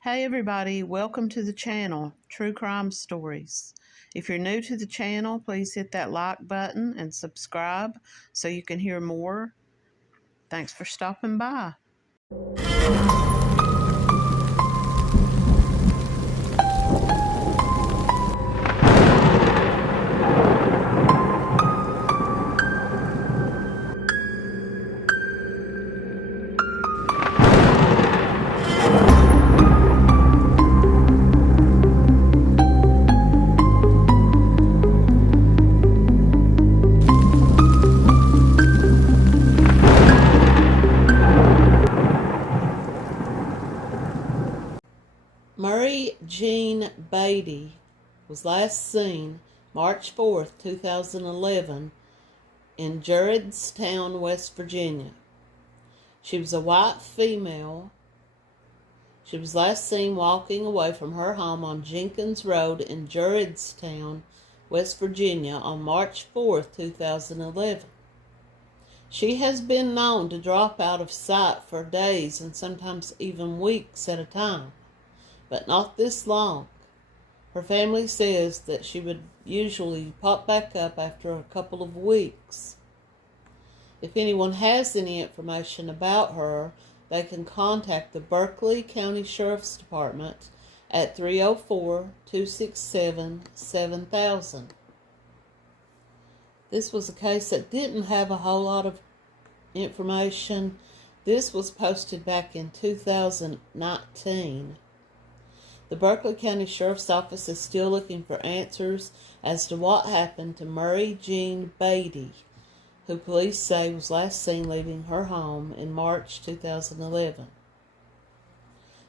Hey everybody, welcome to the channel, True Crime Stories. If you're new to the channel, please hit that like button and subscribe so you can hear more. Thanks for stopping by. Murray Jean Beatty was last seen March 4th, 2011 in Gerardstown, West Virginia. She was a white female. She was last seen walking away from her home on Jenkins Road in Gerardstown, West Virginia on March 4th, 2011. She has been known to drop out of sight for days and sometimes even weeks at a time, but not this long. Her family says that she would usually pop back up after a couple of weeks. If anyone has any information about her, they can contact the Berkeley County Sheriff's Department at 304-267-7000. This was a case that didn't have a whole lot of information. This was posted back in 2019. The Berkeley County Sheriff's Office is still looking for answers as to what happened to Murray Jean Beatty, who police say was last seen leaving her home in March 2011.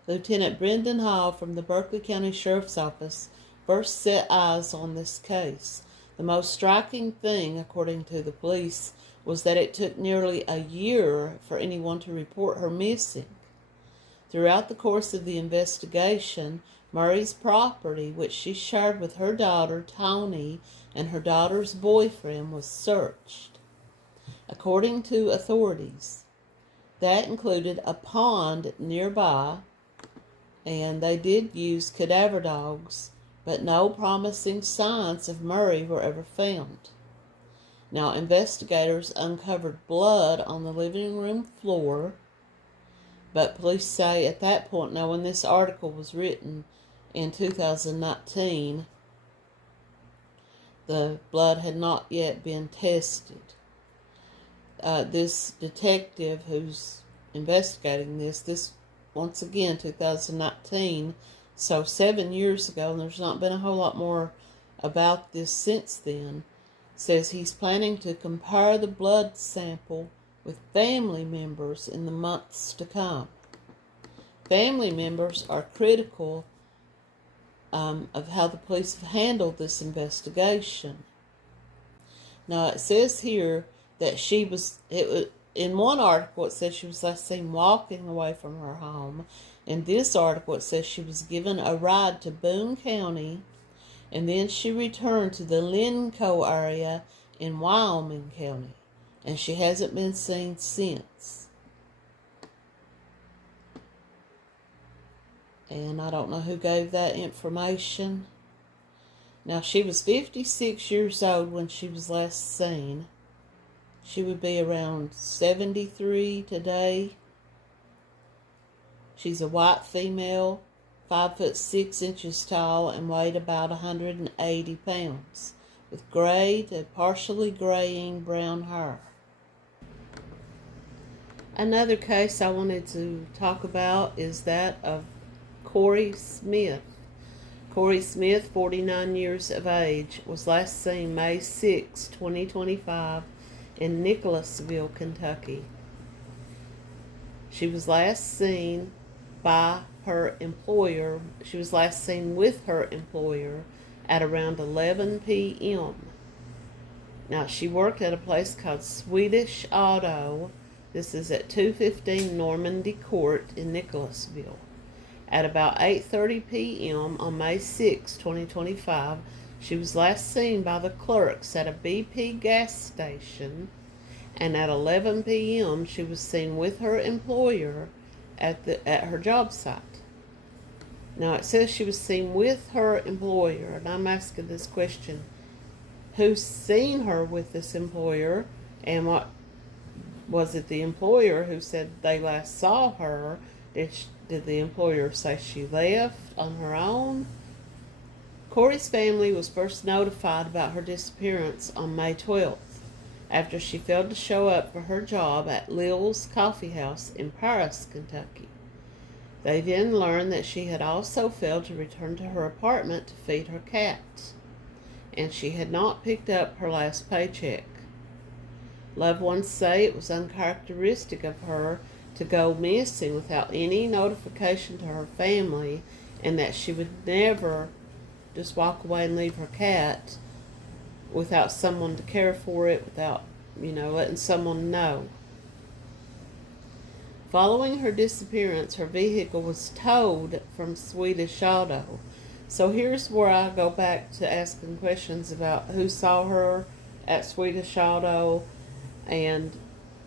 Lieutenant Brendan Hall from the Berkeley County Sheriff's Office first set eyes on this case. The most striking thing, according to the police, was that it took nearly a year for anyone to report her missing. Throughout the course of the investigation, Murray's property, which she shared with her daughter, Tony, and her daughter's boyfriend, was searched. According to authorities, that included a pond nearby, and they did use cadaver dogs, but no promising signs of Murray were ever found. Now, investigators uncovered blood on the living room floor, but police say at that point, now when this article was written in 2019, the blood had not yet been tested. This detective who's investigating this once again 2019, so 7 years ago, and there's not been a whole lot more about this since then, says he's planning to compare the blood sample with family members in the months to come. Family members are critical of how the police have handled this investigation. Now, it says here that in one article it says she was last seen walking away from her home. In this article it says she was given a ride to Boone County, and then she returned to the Lincoln area in Wyoming County, and she hasn't been seen since. And I don't know who gave that information. Now, she was 56 years old when she was last seen. She would be around 73 today. She's a white female, 5'6" tall, and weighed about 180 pounds, with gray to partially graying brown hair. Another case I wanted to talk about is that of Kori Smith. Kori Smith, 49 years of age, was last seen May 6, 2025 in Nicholasville, Kentucky. She was last seen by her employer. She was last seen with her employer at around 11 p.m. Now, she worked at a place called Swedish Auto. This is at 215 Normandy Court in Nicholasville. At about 8:30 p.m. on May 6, 2025, she was last seen by the clerks at a BP gas station, and at 11 p.m. she was seen with her employer at her job site. Now it says she was seen with her employer, and I'm asking this question: who's seen her with this employer, and what was it? The employer who said they last saw her? Did the employer say she left on her own? Kori's family was first notified about her disappearance on May 12th, after she failed to show up for her job at Lil's Coffee House in Paris, Kentucky. They then learned that she had also failed to return to her apartment to feed her cat, and she had not picked up her last paycheck. Loved ones say it was uncharacteristic of her to go missing without any notification to her family, and that she would never just walk away and leave her cat without someone to care for it, without, letting someone know. Following her disappearance, her vehicle was towed from Swedish Auto. So here's where I go back to asking questions about who saw her at Swedish Auto, and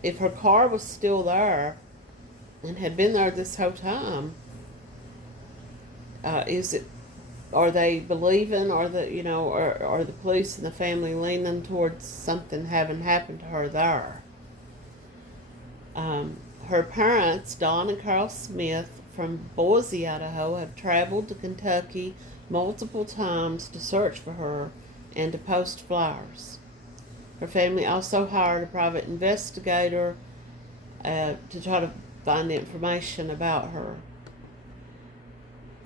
if her car was still there and had been there this whole time. Are they believing, or are the police and the family leaning towards something having happened to her there? Her parents, Don and Carl Smith from Boise, Idaho, have traveled to Kentucky multiple times to search for her and to post flyers. Her family also hired a private investigator to try to find information about her.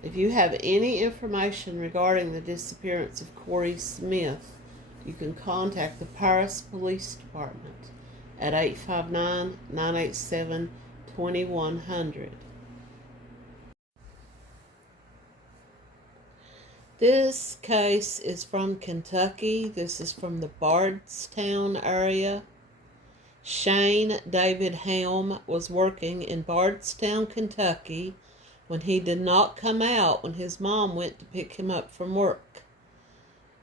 If you have any information regarding the disappearance of Kori Smith, you can contact the Paris Police Department at 859-987-2100. This case is from Kentucky. This is from the Bardstown area. Shane David Helm was working in Bardstown, Kentucky, when he did not come out when his mom went to pick him up from work.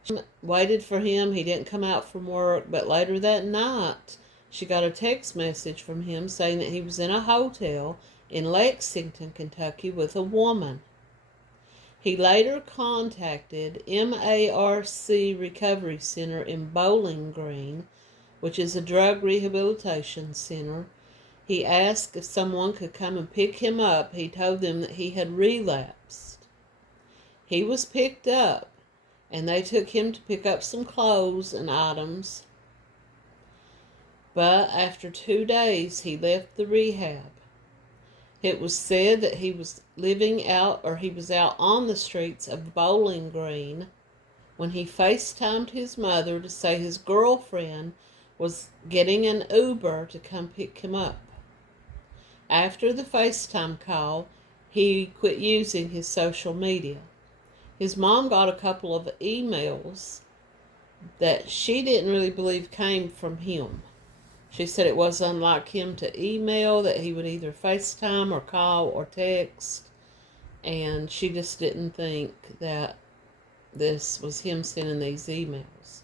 She waited for him. He didn't come out from work, but later that night, she got a text message from him saying that he was in a hotel in Lexington, Kentucky with a woman. He later contacted MARC Recovery Center in Bowling Green, which is a drug rehabilitation center. He asked if someone could come and pick him up. He told them that he had relapsed. He was picked up, and they took him to pick up some clothes and items. But after 2 days, he left the rehab. It was said that he was he was out on the streets of Bowling Green when he FaceTimed his mother to say his girlfriend was getting an Uber to come pick him up. After the FaceTime call, he quit using his social media. His mom got a couple of emails that she didn't really believe came from him. She said it was unlike him to email, that he would either FaceTime or call or text, and she just didn't think that this was him sending these emails.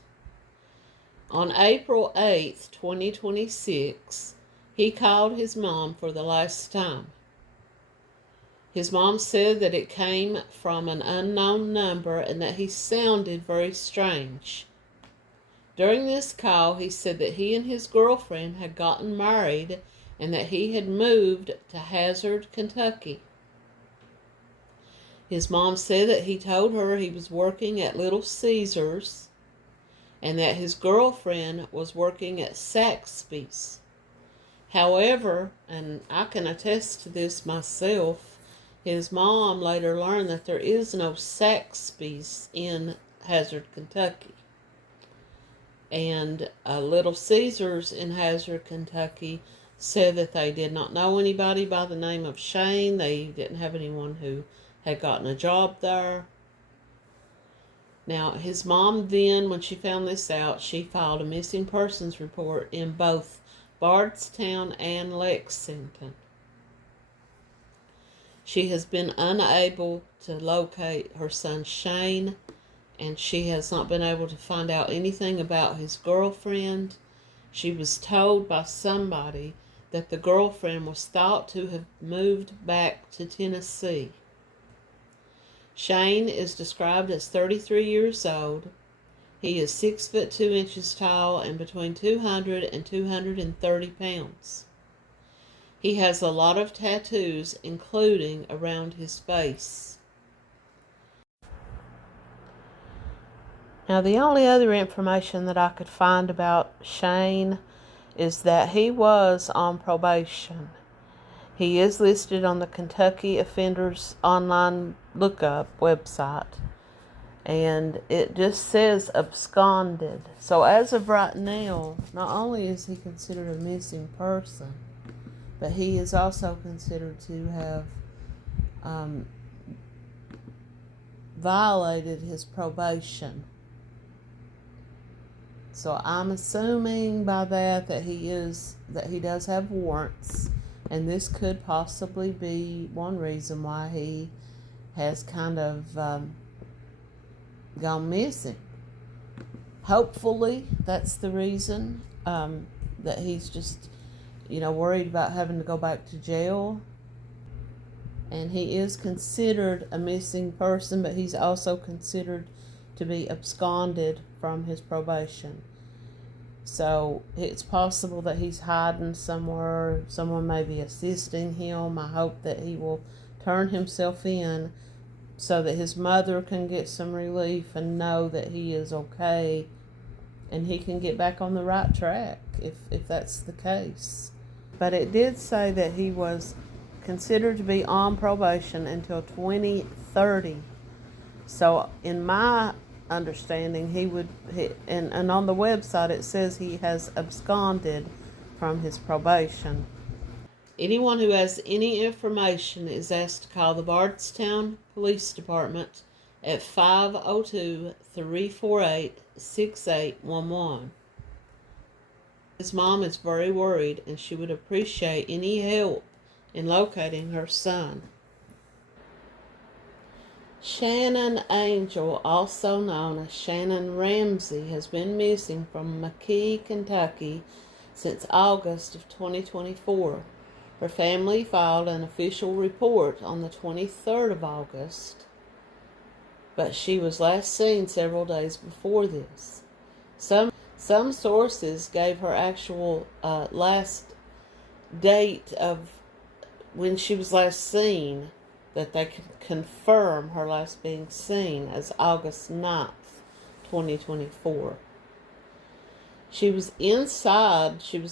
On April 8th, 2026, he called his mom for the last time. His mom said that it came from an unknown number and that he sounded very strange. During this call, he said that he and his girlfriend had gotten married and that he had moved to Hazard, Kentucky. His mom said that he told her he was working at Little Caesars and that his girlfriend was working at Saxby's. However, and I can attest to this myself, his mom later learned that there is no Saxby's in Hazard, Kentucky. And Little Caesars in Hazard, Kentucky said that they did not know anybody by the name of Shane. They didn't have anyone who had gotten a job there. Now, his mom then, when she found this out, she filed a missing persons report in both Bardstown and Lexington. She has been unable to locate her son Shane, and she has not been able to find out anything about his girlfriend. She was told by somebody that the girlfriend was thought to have moved back to Tennessee. Shane is described as 33 years old. He is 6 foot 2 inches tall and between 200 and 230 pounds. He has a lot of tattoos, including around his face. Now, the only other information that I could find about Shane is that he was on probation. He is listed on the Kentucky Offenders Online Lookup website, and it just says absconded. So as of right now, not only is he considered a missing person, but he is also considered to have violated his probation. So I'm assuming by that he does have warrants, and this could possibly be one reason why he has kind of gone missing. Hopefully that's the reason, that he's just, worried about having to go back to jail. And he is considered a missing person, but he's also considered to be absconded from his probation. So it's possible that he's hiding somewhere. Someone may be assisting him. I hope that he will turn himself in so that his mother can get some relief and know that he is okay, and he can get back on the right track if that's the case. But it did say that he was considered to be on probation until 2030. So in my understanding, and on the website it says he has absconded from his probation. Anyone who has any information is asked to call the Bardstown Police Department at 502-348-6811. His mom is very worried, and she would appreciate any help in locating her son. Shannon Angel, also known as Shannon Ramsey, has been missing from McKee, Kentucky since August of 2024. Her family filed an official report on the 23rd of August, but she was last seen several days before this. Some sources gave her actual last date of when she was last seen, that they could confirm her last being seen as August 9th, 2024. She was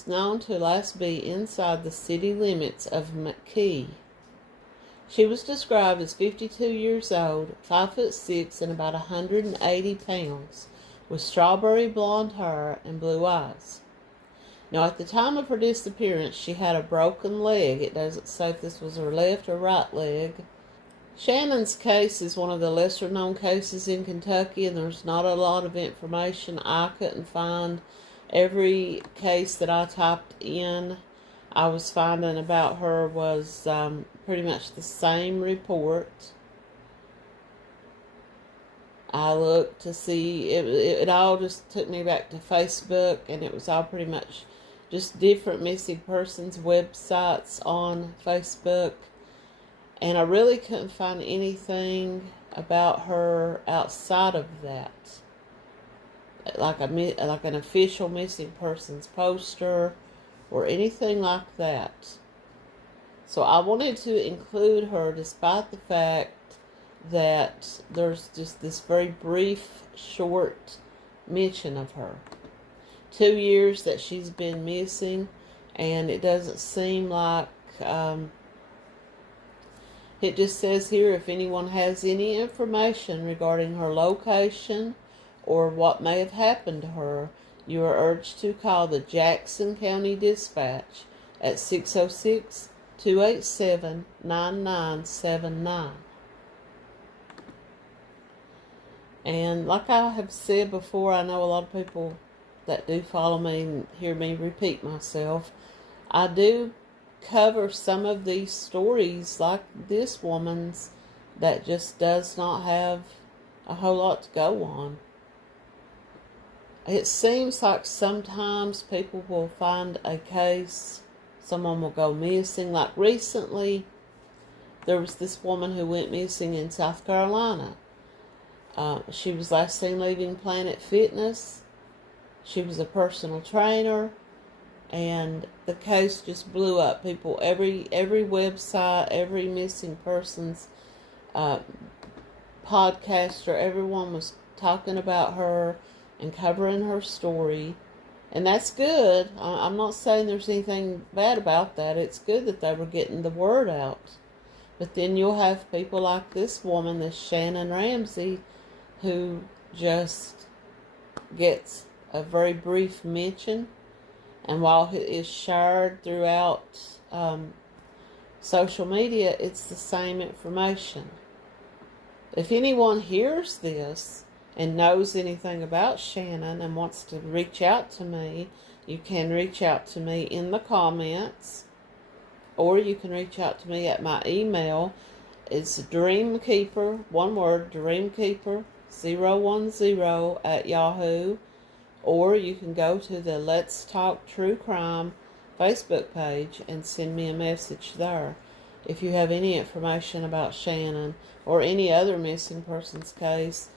known to last be inside the city limits of McKee. She was described as 52 years old, 5'6", and about 180 pounds, with strawberry blonde hair and blue eyes. Now, at the time of her disappearance, she had a broken leg. It doesn't say if this was her left or right leg. Shannon's case is one of the lesser-known cases in Kentucky, and there's not a lot of information. I couldn't find every case that I typed in. I was finding about her was pretty much the same report. I looked to see, it all just took me back to Facebook, and it was all pretty much just different missing persons websites on Facebook. And I really couldn't find anything about her outside of that, like an official missing persons poster or anything like that. So I wanted to include her despite the fact that there's just this very brief, short mention of her. 2 years that she's been missing, and it doesn't seem like, it just says here, if anyone has any information regarding her location or what may have happened to her, you are urged to call the Jackson County Dispatch at 606-287-9979. And like I have said before, I know a lot of people that do follow me and hear me repeat myself. I do cover some of these stories, like this woman's, that just does not have a whole lot to go on. It seems like sometimes people will find a case, someone will go missing. Like recently, there was this woman who went missing in South Carolina. She was last seen leaving Planet Fitness. She was a personal trainer, and the case just blew up. People, every website, every missing persons podcaster, everyone was talking about her and covering her story. And that's good. I'm not saying there's anything bad about that. It's good that they were getting the word out. But then you'll have people like this woman, this Shannon Ramsey, who just gets a very brief mention. And while it is shared throughout social media, it's the same information. If anyone hears this and knows anything about Shannon and wants to reach out to me, you can reach out to me in the comments, or you can reach out to me at my email. It's dreamkeeper, one word, dreamkeeper010 @Yahoo. Or you can go to the Let's Talk True Crime Facebook page and send me a message there. If you have any information about Shannon or any other missing persons case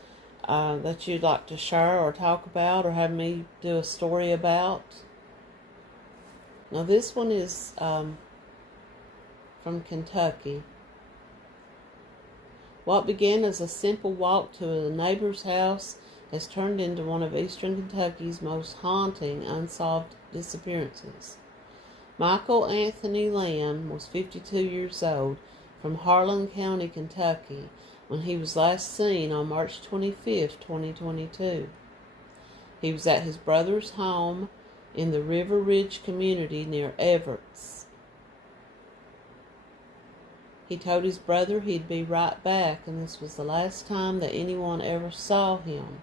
that you'd like to share or talk about or have me do a story about. Now this one is from Kentucky. What began as a simple walk to a neighbor's house has turned into one of eastern Kentucky's most haunting unsolved disappearances. Michael Anthony Lamb was 52 years old from Harlan County, Kentucky, when he was last seen on March 25, 2022. He was at his brother's home in the River Ridge community near Everett's. He told his brother he'd be right back, and this was the last time that anyone ever saw him.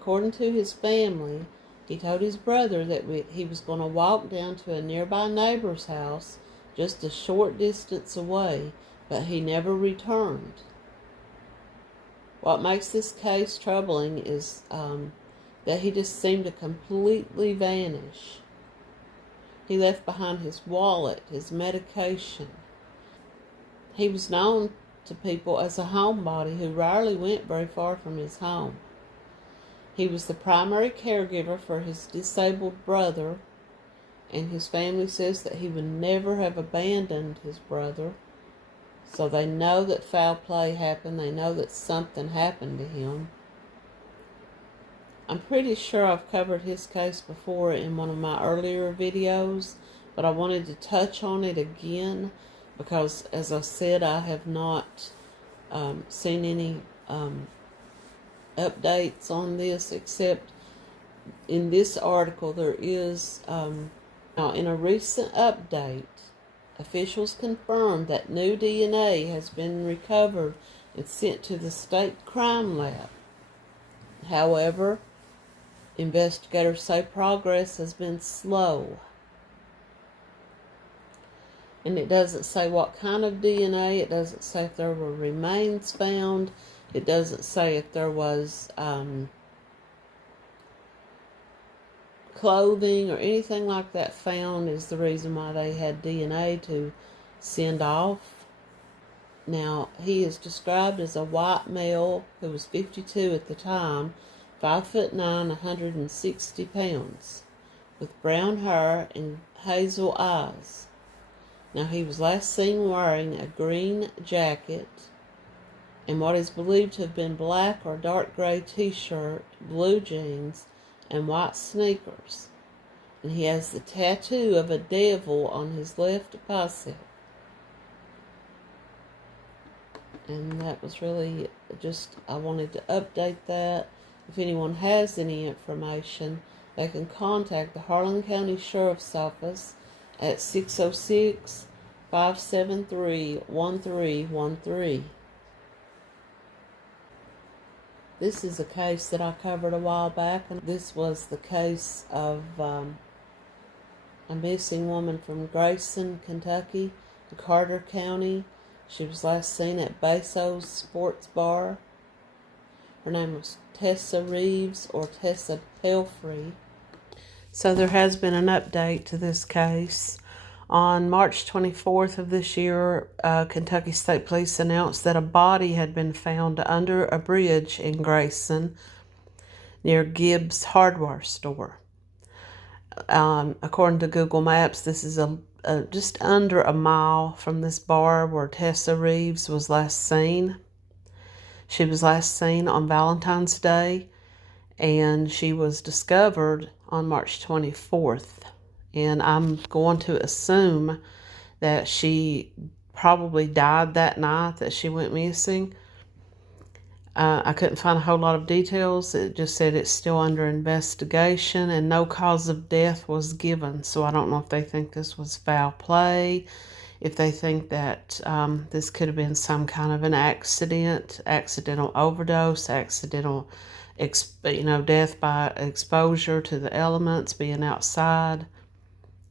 According to his family, he told his brother that he was going to walk down to a nearby neighbor's house just a short distance away, but he never returned. What makes this case troubling is that he just seemed to completely vanish. He left behind his wallet, his medication. He was known to people as a homebody who rarely went very far from his home. He was the primary caregiver for his disabled brother, and his family says that he would never have abandoned his brother. So they know that foul play happened. They know that something happened to him. I'm pretty sure I've covered his case before in one of my earlier videos, but I wanted to touch on it again because, as I said, I have not seen any updates on this, except in this article there is now in a recent update, officials confirmed that new DNA has been recovered and sent to the state crime lab. However, investigators say progress has been slow, and it doesn't say what kind of DNA. It doesn't say if there were remains found. It doesn't say if there was clothing or anything like that found is the reason why they had DNA to send off. Now, he is described as a white male who was 52 at the time, 5'9", 160 pounds, with brown hair and hazel eyes. Now, he was last seen wearing a green jacket and what is believed to have been black or dark gray t-shirt, blue jeans, and white sneakers. And he has the tattoo of a devil on his left bicep. And that was really just, I wanted to update that. If anyone has any information, they can contact the Harlan County Sheriff's Office at 606-573-1313. This is a case that I covered a while back, and this was the case of a missing woman from Grayson, Kentucky, to Carter County. She was last seen at Bezos Sports Bar. Her name was Tessa Reeves or Tessa Pelfrey. So there has been an update to this case. On March 24th of this year, Kentucky State Police announced that a body had been found under a bridge in Grayson near Gibbs Hardware Store. According to Google Maps, this is just under a mile from this bar where Tessa Reeves was last seen. She was last seen on Valentine's Day, and she was discovered on March 24th. And I'm going to assume that she probably died that night that she went missing. I couldn't find a whole lot of details. It just said it's still under investigation and no cause of death was given. So I don't know if they think this was foul play, if they think that this could have been some kind of an accident, accidental overdose, accidental death by exposure to the elements, being outside.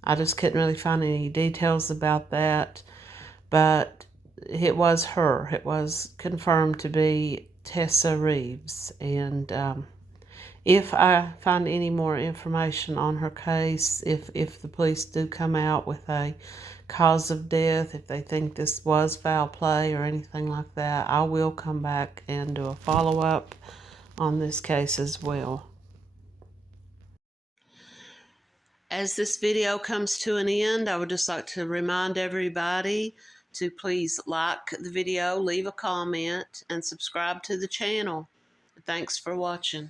I just couldn't really find any details about that, but it was her. It was confirmed to be Tessa Reeves, and if I find any more information on her case, if the police do come out with a cause of death, if they think this was foul play or anything like that, I will come back and do a follow-up on this case as well. As this video comes to an end, I would just like to remind everybody to please like the video, leave a comment, and subscribe to the channel. Thanks for watching.